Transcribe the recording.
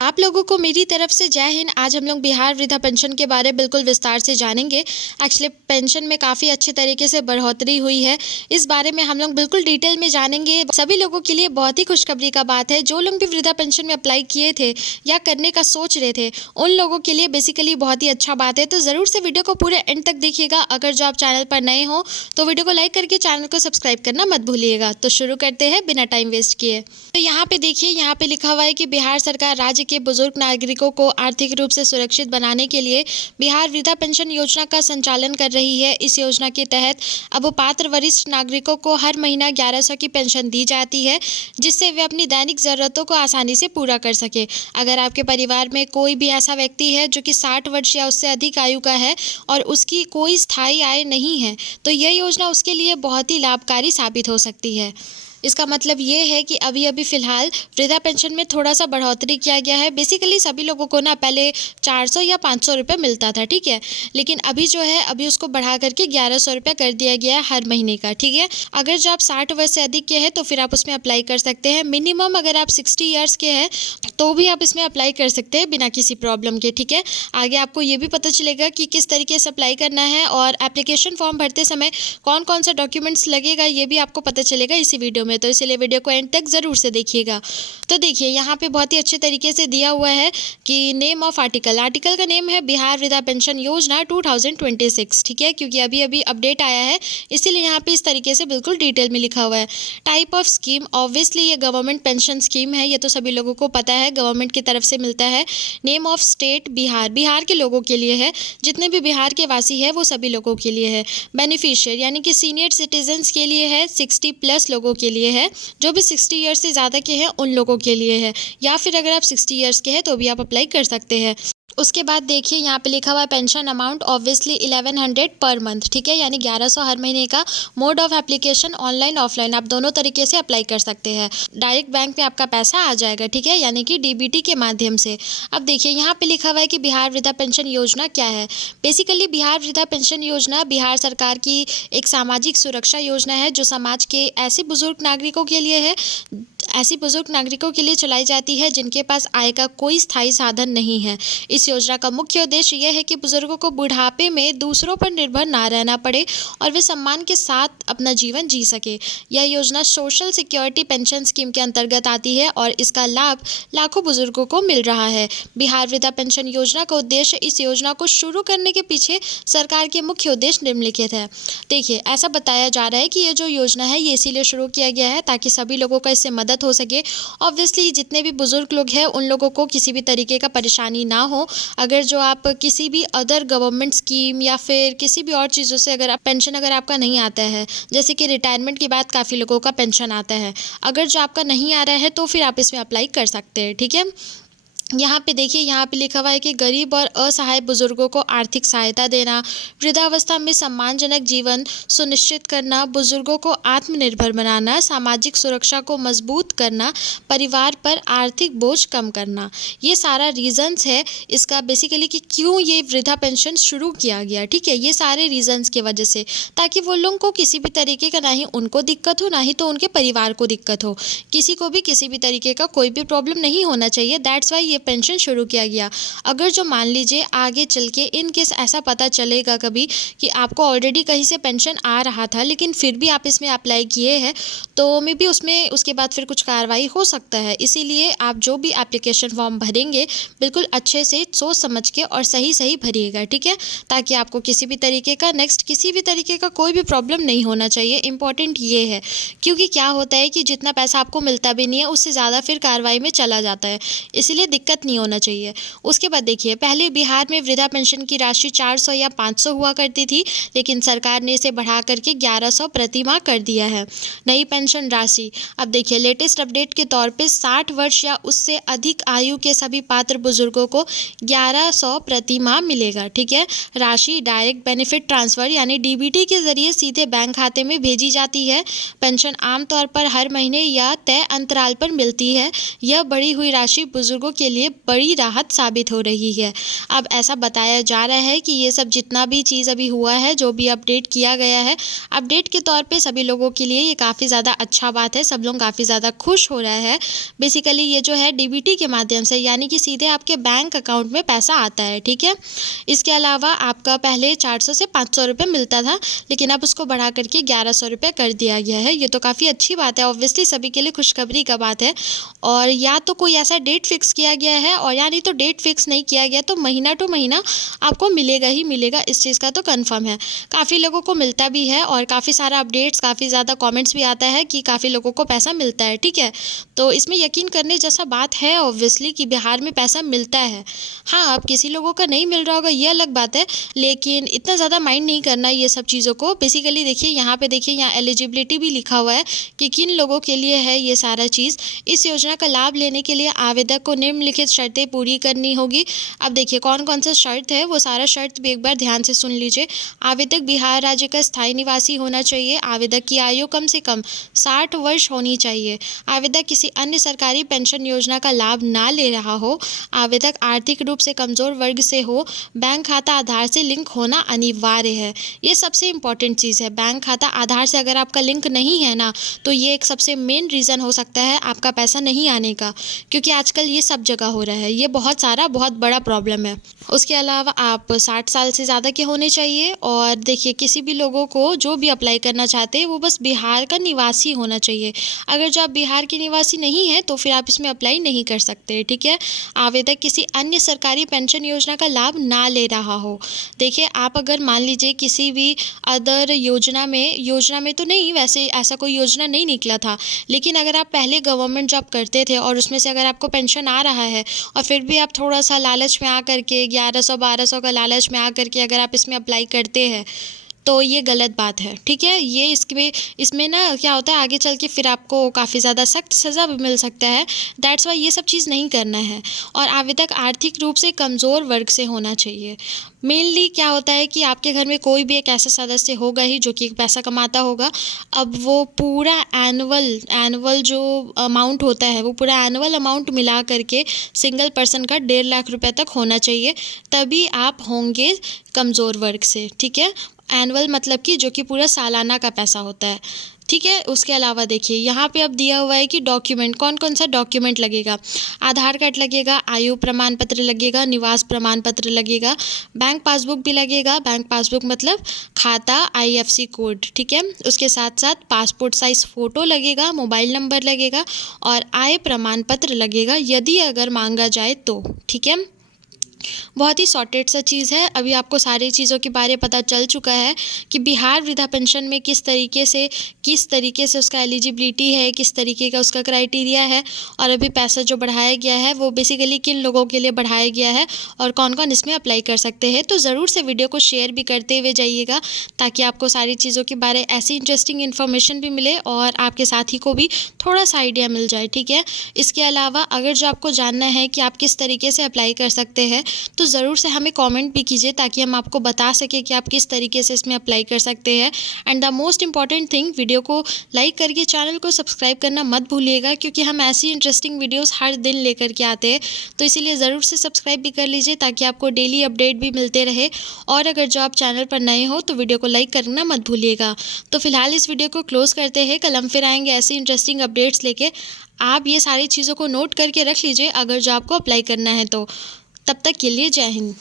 आप लोगों को मेरी तरफ से जय हिंद। आज हम लोग बिहार वृद्धा पेंशन के बारे में बिल्कुल विस्तार से जानेंगे। एक्चुअली पेंशन में काफ़ी अच्छे तरीके से बढ़ोतरी हुई है। इस बारे में हम लोग बिल्कुल डिटेल में जानेंगे। सभी लोगों के लिए बहुत ही खुशखबरी का बात है। जो लोग भी वृद्धा पेंशन में अप्लाई किए थे या करने का सोच रहे थे, उन लोगों के लिए बेसिकली बहुत ही अच्छा बात है। तो ज़रूर से वीडियो को पूरे एंड तक देखिएगा। अगर जो आप चैनल पर नए हो तो वीडियो को लाइक करके चैनल को सब्सक्राइब करना मत भूलिएगा। तो शुरू करते हैं बिना टाइम वेस्ट किए। तो यहाँ पे देखिए, यहाँ पे लिखा हुआ है कि बिहार सरकार राज्य के बुजुर्ग नागरिकों को आर्थिक रूप से सुरक्षित बनाने के लिए बिहार वृद्धा पेंशन योजना का संचालन कर रही है। इस योजना के तहत अब पात्र वरिष्ठ नागरिकों को हर महीना 1100 की पेंशन दी जाती है, जिससे वे अपनी दैनिक जरूरतों को आसानी से पूरा कर सके। अगर आपके परिवार में कोई भी ऐसा व्यक्ति है जो कि 60 वर्ष या उससे अधिक आयु का है और उसकी कोई स्थायी आय नहीं है, तो यह योजना उसके लिए बहुत ही लाभकारी साबित हो सकती है। इसका मतलब ये है कि अभी अभी फ़िलहाल वृद्धा पेंशन में थोड़ा सा बढ़ोतरी किया गया है। बेसिकली सभी लोगों को ना पहले 400 या 500 रुपये मिलता था, ठीक है, लेकिन अभी जो है अभी उसको बढ़ा करके 1100 रुपये कर दिया गया है हर महीने का, ठीक है। अगर जो आप 60 वर्ष से अधिक के हैं तो फिर आप उसमें अप्लाई कर सकते हैं। मिनिमम अगर आप 60 ईयर्स के हैं तो भी आप इसमें अप्लाई कर सकते हैं बिना किसी प्रॉब्लम के, ठीक है। आगे आपको ये भी पता चलेगा कि किस तरीके से अप्लाई करना है और एप्लीकेशन फॉर्म भरते समय कौन कौन सा डॉक्यूमेंट्स लगेगा, ये भी आपको पता चलेगा इसी वीडियो में। तो इसलिए वीडियो को एंड तक ज़रूर से देखिएगा। तो देखिए, यहाँ पे बहुत ही अच्छे तरीके से दिया हुआ है कि नेम ऑफ आर्टिकल का नेम है बिहार वृद्धा पेंशन योजना 2026, ठीक है, क्योंकि अभी अभी अपडेट आया है, इसीलिए यहाँ पे इस तरीके से बिल्कुल डिटेल में लिखा हुआ है। टाइप ऑफ स्कीम, ऑब्वियसली ये गवर्नमेंट पेंशन स्कीम है, ये तो सभी लोगों को पता है, गवर्नमेंट की तरफ से मिलता है। Name of state Bihar, Bihar के लोगों के लिए है, जितने भी बिहार के वासी है वो सभी लोगों के लिए है। बेनिफिशियर यानी कि सीनियर सिटीजन्स के लिए है, 60+ लोगों के लिए है, जो भी 60 ईयर्स से ज़्यादा के हैं उन लोगों के लिए है, या फिर अगर आप 60 ईयर्स के हैं तो भी आप अप्लाई कर सकते हैं। उसके बाद देखिए, यहाँ पे लिखा हुआ है pension amount obviously 1100 per month, ठीक है, यानी 1100 हर महीने का। Mode of application online offline, आप दोनों तरीके से अप्लाई कर सकते हैं। डायरेक्ट बैंक में आपका पैसा आ जाएगा, ठीक है, यानी कि डीबीटी के माध्यम से। अब देखिए, यहाँ पे लिखा हुआ है कि बिहार वृद्धा पेंशन योजना क्या है। बेसिकली बिहार वृद्धा पेंशन योजना बिहार सरकार की एक सामाजिक सुरक्षा योजना है, जो समाज के ऐसे बुजुर्ग नागरिकों के लिए है, ऐसी बुजुर्ग नागरिकों के लिए चलाई जाती है जिनके पास आय का कोई स्थायी साधन नहीं है। इस योजना का मुख्य उद्देश्य यह है कि बुजुर्गों को बुढ़ापे में दूसरों पर निर्भर ना रहना पड़े और वे सम्मान के साथ अपना जीवन जी सके। यह योजना सोशल सिक्योरिटी पेंशन स्कीम के अंतर्गत आती है और इसका लाभ लाखों बुजुर्गों को मिल रहा है। बिहार वृद्धा पेंशन योजना का उद्देश्य, इस योजना को शुरू करने के पीछे सरकार के मुख्य उद्देश्य निम्नलिखित है। देखिए, ऐसा बताया जा रहा है कि ये जो योजना है ये इसीलिए शुरू किया गया है ताकि सभी लोगों का इससे मदद हो सके। ऑब्वियसली जितने भी बुजुर्ग लोग हैं उन लोगों को किसी भी तरीके का परेशानी ना हो। अगर जो आप किसी भी अदर गवर्नमेंट स्कीम या फिर किसी भी और चीज़ों से अगर आप पेंशन अगर आपका नहीं आता है, जैसे कि रिटायरमेंट के बाद काफ़ी लोगों का पेंशन आता है, अगर जो आपका नहीं आ रहा है तो फिर आप इसमें अप्लाई कर सकते हैं, ठीक है। यहाँ पे देखिए, यहाँ पे लिखा हुआ है कि गरीब और असहाय बुजुर्गों को आर्थिक सहायता देना, वृद्धावस्था में सम्मानजनक जीवन सुनिश्चित करना, बुजुर्गों को आत्मनिर्भर बनाना, सामाजिक सुरक्षा को मजबूत करना, परिवार पर आर्थिक बोझ कम करना, ये सारा रीजंस है इसका बेसिकली कि क्यों ये वृद्धा पेंशन शुरू किया गया, ठीक है। ये सारे रीजंस की वजह से, ताकि वो लोगों को किसी भी तरीके का ना ही उनको दिक्कत हो, ना ही तो उनके परिवार को दिक्कत हो, किसी को भी किसी भी तरीके का कोई भी प्रॉब्लम नहीं होना चाहिए। दैट्स वाई पेंशन शुरू किया गया। अगर जो मान लीजिए आगे चल के इन केस ऐसा पता चलेगा कभी कि आपको ऑलरेडी कहीं से पेंशन आ रहा था लेकिन फिर भी आप इसमें अप्लाई किए हैं, तो मे बी उसमें उसके बाद फिर कुछ कार्रवाई हो सकता है। इसीलिए आप जो भी एप्लीकेशन फॉर्म भरेंगे बिल्कुल अच्छे से सोच समझ के और सही सही भरिएगा, ठीक है, ताकि आपको किसी भी तरीके का नेक्स्ट किसी भी तरीके का कोई भी प्रॉब्लम नहीं होना चाहिए। इंपॉर्टेंट ये है, क्योंकि क्या होता है कि जितना पैसा आपको मिलता भी नहीं है उससे ज़्यादा फिर कार्रवाई में चला जाता है, इसलिए दिक्कत नहीं होना चाहिए। उसके बाद देखिए, पहले बिहार में वृद्धा पेंशन की राशि 400 या 500 हुआ करती थी, लेकिन सरकार ने इसे बढ़ा करके 1100 प्रति माह कर दिया है। नई पेंशन राशि, अब देखिए लेटेस्ट अपडेट के तौर पे 60 वर्ष या उससे अधिक आयु के सभी पात्र बुजुर्गों को 1100 प्रति माह मिलेगा, ठीक है। राशि डायरेक्ट बेनिफिट ट्रांसफर यानी डीबीटी के जरिए सीधे बैंक खाते में भेजी जाती है। पेंशन आमतौर पर हर महीने या तय अंतराल पर मिलती है। यह बढ़ी हुई राशि बुजुर्गों के लिए बड़ी राहत साबित हो रही है। अब ऐसा बताया जा रहा है कि ये सब जितना भी चीज़ अभी हुआ है, जो भी अपडेट किया गया है, अपडेट के तौर पे सभी लोगों के लिए ये काफ़ी ज़्यादा अच्छा बात है। सब लोग काफ़ी ज़्यादा खुश हो रहा है। बेसिकली ये जो है डीबीटी के माध्यम से, यानी कि सीधे आपके बैंक अकाउंट में पैसा आता है, ठीक है। इसके अलावा आपका पहले 400 से 500 रुपये मिलता था, लेकिन अब उसको बढ़ा करके 1100 रुपये कर दिया गया है। ये तो काफ़ी अच्छी बात है, ऑब्वियसली सभी के लिए खुशखबरी का बात है। और या तो कोई ऐसा डेट फिक्स किया गया है, और या नहीं तो डेट फिक्स नहीं किया गया, तो महीना टू महीना आपको मिलेगा ही मिलेगा, इस चीज़ का तो कंफर्म है। काफ़ी लोगों को मिलता भी है, और काफ़ी सारा अपडेट्स, काफ़ी ज़्यादा कमेंट्स भी आता है कि काफ़ी लोगों को पैसा मिलता है, ठीक है। तो इसमें यकीन करने जैसा बात है ऑब्वियसली कि बिहार में पैसा मिलता है। हाँ, अब किसी लोगों का नहीं मिल रहा होगा ये अलग बात है, लेकिन इतना ज़्यादा माइंड नहीं करना ये सब चीज़ों को। बेसिकली देखिए यहाँ पे, देखिए यहाँ एलिजिबिलिटी भी लिखा हुआ है कि किन लोगों के लिए है ये सारा चीज़। इस योजना का लाभ लेने के लिए आवेदक को निम्नलिखित शर्तें पूरी करनी होगी। अब देखिए कौन कौन सा शर्त है, वो सारा शर्त भी एक बार ध्यान से सुन लीजिए। आवेदक बिहार राज्य का स्थायी निवासी होना चाहिए। आवेदक की आयु कम से कम 60 वर्ष होनी चाहिए। आवेदक किसी अन्य सरकारी पेंशन योजना का लाभ ना ले रहा हो। आवेदक आर्थिक रूप से कमज़ोर वर्ग से हो। बैंक खाता आधार से लिंक होना अनिवार्य है। ये सबसे इम्पॉर्टेंट चीज़ है। बैंक खाता आधार से अगर आपका लिंक नहीं है ना, तो ये एक सबसे मेन रीज़न हो सकता है आपका पैसा नहीं आने का, क्योंकि आजकल ये सब जगह हो रहा है। ये बहुत बड़ा प्रॉब्लम है। उसके अलावा आप 60 साल से ज़्यादा के होने चाहिए। और देखिए किसी भी लोगों को जो भी अप्लाई करना चाहते हैं वो बस बिहार का निवासी होना चाहिए। अगर जो आप बिहार के निवासी नहीं हैं तो फिर आप इसमें अप्लाई नहीं कर सकते, ठीक है। आवेदक किसी अन्य सरकारी पेंशन योजना का लाभ ना ले रहा हो। देखिए आप अगर मान लीजिए किसी भी अदर योजना में तो नहीं, वैसे ऐसा कोई योजना नहीं निकला था, लेकिन अगर आप पहले गवर्नमेंट जॉब करते थे और उसमें से अगर आपको पेंशन आ रहा है और फिर भी आप थोड़ा सा लालच में आ करके 1100-1200 का लालच में आ करके अगर आप इसमें अप्लाई करते हैं तो ये गलत बात है, ठीक है। ये इसमें ना क्या होता है, आगे चल के फिर आपको काफ़ी ज़्यादा सख्त सज़ा भी मिल सकता है। दैट्स वाई ये सब चीज़ नहीं करना है। और आवेदक आर्थिक रूप से कमज़ोर वर्ग से होना चाहिए। मेनली क्या होता है कि आपके घर में कोई भी एक ऐसा सदस्य होगा ही जो कि पैसा कमाता होगा। अब वो पूरा एनुअल जो अमाउंट होता है, वो पूरा एनुअल अमाउंट मिला करके सिंगल पर्सन का 1.5 लाख रुपए तक होना चाहिए, तभी आप होंगे कमज़ोर वर्ग से, ठीक है। एनुअल मतलब कि जो कि पूरा सालाना का पैसा होता है, ठीक है। उसके अलावा देखिए यहाँ पे अब दिया हुआ है कि डॉक्यूमेंट, कौन कौन सा डॉक्यूमेंट लगेगा। आधार कार्ड लगेगा, आयु प्रमाण पत्र लगेगा, निवास प्रमाण पत्र लगेगा, बैंक पासबुक भी लगेगा। बैंक पासबुक मतलब खाता, IFSC कोड, ठीक है। उसके साथ साथ पासपोर्ट साइज़ फ़ोटो लगेगा, मोबाइल नंबर लगेगा और आय प्रमाण पत्र लगेगा यदि अगर मांगा जाए तो, ठीक है। बहुत ही सॉर्टेड सा चीज़ है। अभी आपको सारी चीज़ों के बारे पता चल चुका है कि बिहार वृद्धा पेंशन में किस तरीके से उसका एलिजिबिलिटी है, किस तरीके का उसका क्राइटेरिया है, और अभी पैसा जो बढ़ाया गया है वो बेसिकली किन लोगों के लिए बढ़ाया गया है और कौन कौन इसमें अप्लाई कर सकते हैं। तो ज़रूर से वीडियो को शेयर भी करते हुए जाइएगा, ताकि आपको सारी चीज़ों के बारे ऐसी इंटरेस्टिंग इन्फॉर्मेशन भी मिले और आपके साथी को भी थोड़ा सा आइडिया मिल जाए, ठीक है। इसके अलावा अगर जो आपको जानना है कि आप किस तरीके से अप्लाई कर सकते हैं तो ज़रूर से हमें कमेंट भी कीजिए, ताकि हम आपको बता सकें कि आप किस तरीके से इसमें अप्लाई कर सकते हैं। And the most important thing, video को लाइक करके चैनल को सब्सक्राइब करना मत भूलिएगा, क्योंकि हम ऐसी इंटरेस्टिंग वीडियोस हर दिन लेकर के आते हैं। तो इसीलिए ज़रूर से सब्सक्राइब भी कर लीजिए, ताकि आपको डेली अपडेट भी मिलते रहे। और अगर जो आप चैनल पर नए हो तो वीडियो को लाइक करना मत भूलिएगा। तो फिलहाल इस वीडियो को क्लोज़ करते हैं, कल हम फिर आएंगे ऐसी इंटरेस्टिंग अपडेट्स लेके। आप ये सारी चीज़ों को नोट करके रख लीजिए अगर जो आपको अप्लाई करना है तो। तब तक के लिए जय हिंद।